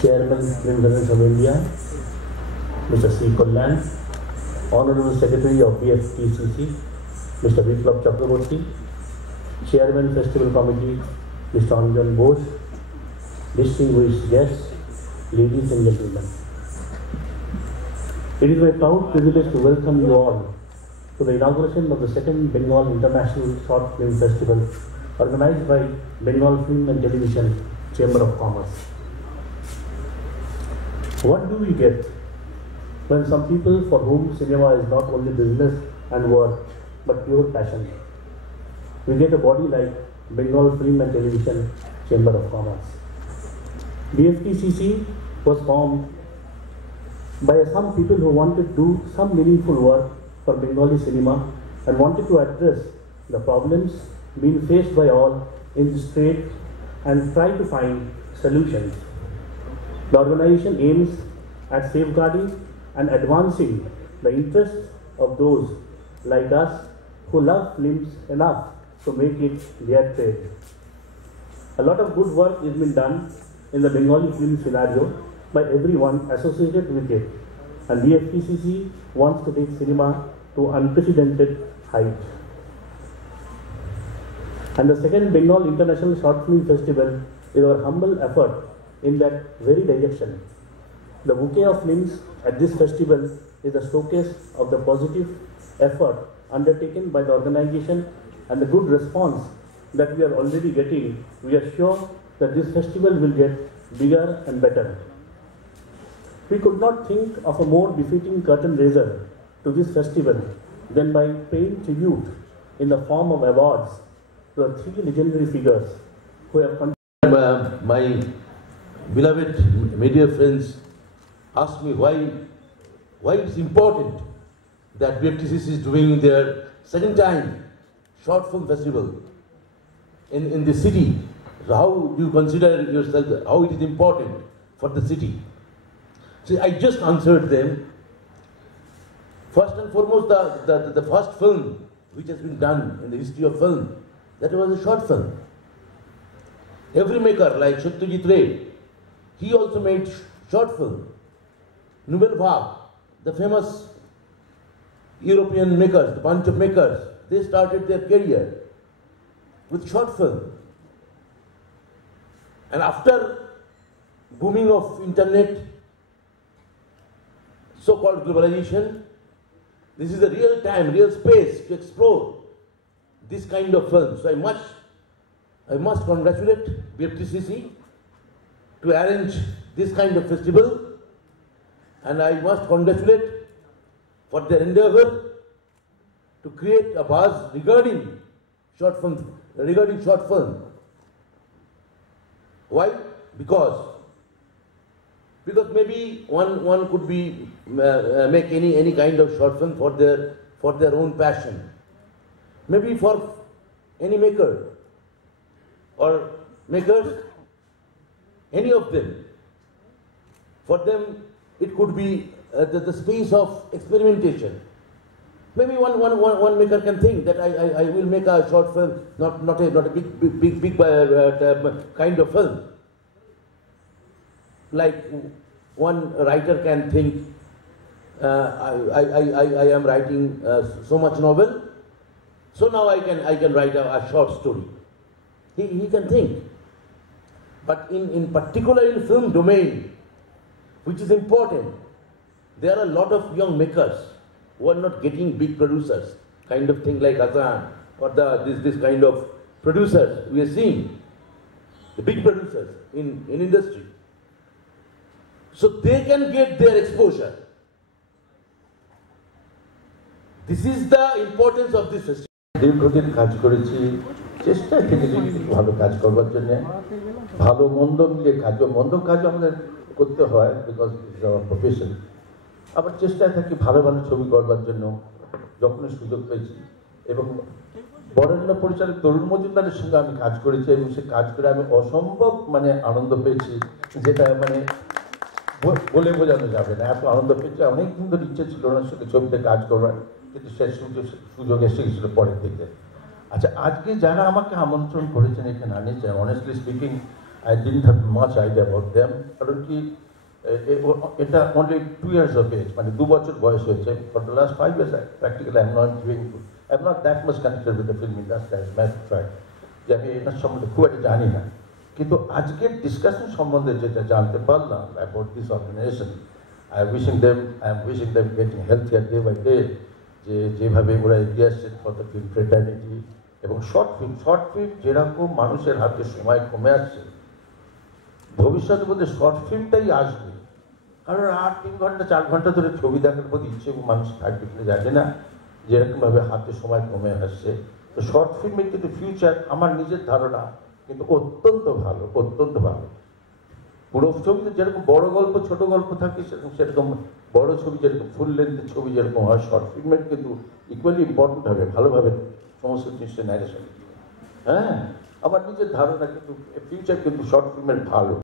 Chairman Film Business of India, Mr. C. Kalyan, Honorable Secretary of BFTCC, Mr. Biplab Chakraborty, Chairman Festival Committee, Mr. Anjan Bose, distinguished guests, ladies and gentlemen. It is my proud privilege to welcome you all to the inauguration of the second Bengal International Short Film Festival organized by Bengal Film and Television Chamber of Commerce. What do we get when some people for whom cinema is not only business and work but pure passion? We get a body like Bengal Film and Television Chamber of Commerce. BFTCC was formed by some people who wanted to do some meaningful work for Bengali cinema and wanted to address the problems being faced by all in the state and try to find solutions. The organization aims at safeguarding and advancing the interests of those like us who love films enough to make it their trade. A lot of good work has been done in the Bengali film scenario by everyone associated with it, and BFTCC wants to take cinema to unprecedented height. And the second Bengal International Short Film Festival is our humble effort in that very direction. The bouquet of films at this festival is a showcase of the positive effort undertaken by the organization and the good response that we are already getting. We are sure that this festival will get bigger and better. We could not think of a more befitting curtain raiser to this festival than by paying tribute in the form of awards to the three legendary figures who have contributed. My beloved media friends asked me why it's important that BFTCC is doing their second time short film festival in the city. So how do you consider yourself, how it is important for the city? So I just answered them. First and foremost, the first film which has been done in the history of film, that was a short film. Every maker like Satyajit Ray, he also made short film. Nouvelle Vague, the famous European makers, the bunch of makers, they started their career with short film. And after booming of internet, so-called globalization, this is a real time, real space to explore this kind of film. So I must congratulate BFTCC to arrange this kind of festival, and I must congratulate for their endeavor to create a buzz regarding short film. Why? Because maybe one could be make any kind of short film for their own passion. Maybe for any maker or makers, any of them. For them, it could be the space of experimentation. Maybe one maker can think that I will make a short film, not a big kind of film. Like one writer can think, I am writing so much novel, so now I can write a short story. He can think. But in particular in film domain, which is important, there are a lot of young makers who are not getting big producers, kind of thing like Azan or this kind of producers we are seeing, the big producers in industry. So they can get their exposure. This is the importance of this festival. দীর্ঘদিন কাজ করেছি, চেষ্টা থেকেছি ভালো কাজ করবার জন্য, ভালো মন্দ মিলে কাজ, মন্দ কাজ আমাদের করতে হয় বিকজ ইটস আওয়ার প্রফেশন। আবার চেষ্টায় থাকি ভালো ভালো ছবি করবার জন্য যখনই সুযোগ পেয়েছি। এবং বরেণ্য পরিচালক তরুণ মজুমদারের সঙ্গে আমি কাজ করেছি এবং সে কাজ করে আমি অসম্ভব আনন্দ পেয়েছি, যেটা বলে বোঝানো যাবে না। এত আনন্দ পেয়েছি, অনেকদিন ধরে ইচ্ছে ছিল ওনার সঙ্গে ছবিতে কাজ করবার, কিন্তু সে সুযোগ এসে গেছিল পরের দিকে। আচ্ছা, আজকে যারা আমাকে আমন্ত্রণ করেছেন, এখানে আনিয়েছেন, honestly speaking I didn't have much idea about them. কারণ কি এটা only 2 years of age, মানে 2 বছর বয়স হয়েছে. For the last 5 years, practically I'm not that much connected with the film industry as a matter of fact. যে আমি এটার সম্বন্ধে খুব একটা জানি না. কিন্তু আজকের ডিসকাশন সম্বন্ধে যেটা জানতে পারলাম about this organization, I am wishing them getting healthier day by day. যেভাবে ওরা এগিয়ে আসছেন ফর দ্য ফিল্ম ফ্রেটার্নিটি এবং শর্ট ফিল্ম যেরকম মানুষের হাতে সময় কমে আসছে, ভবিষ্যতে বোধ শর্ট ফিল্মটাই আসবে। কারণ আর 3 ঘন্টা 4 ঘন্টা ধরে ছবি দেখার প্রতি ইচ্ছে মানুষ থাকবে কিনা জানি না, যেরকমভাবে হাতে সময় কমে আসছে। তো শর্ট ফিল্মের কিন্তু ফিউচার আমার নিজের ধারণা কিন্তু অত্যন্ত ভালো। পুরো ছবিতে যেরকম বড় গল্প ছোট গল্প থাকে সেরকম বড় ছবি যেরকম ফুল লেন্থের ছবি যেরকম হয়, শর্ট ফিল্মের কিন্তু ইকুয়ালি ইম্পর্টেন্ট হবে ভালোভাবে সমস্ত জিনিসটা ন্যারেশন। হ্যাঁ, আমার নিজের ধারণা কিন্তু ফিউচার কিন্তু শর্ট ফিল্মের ভালো।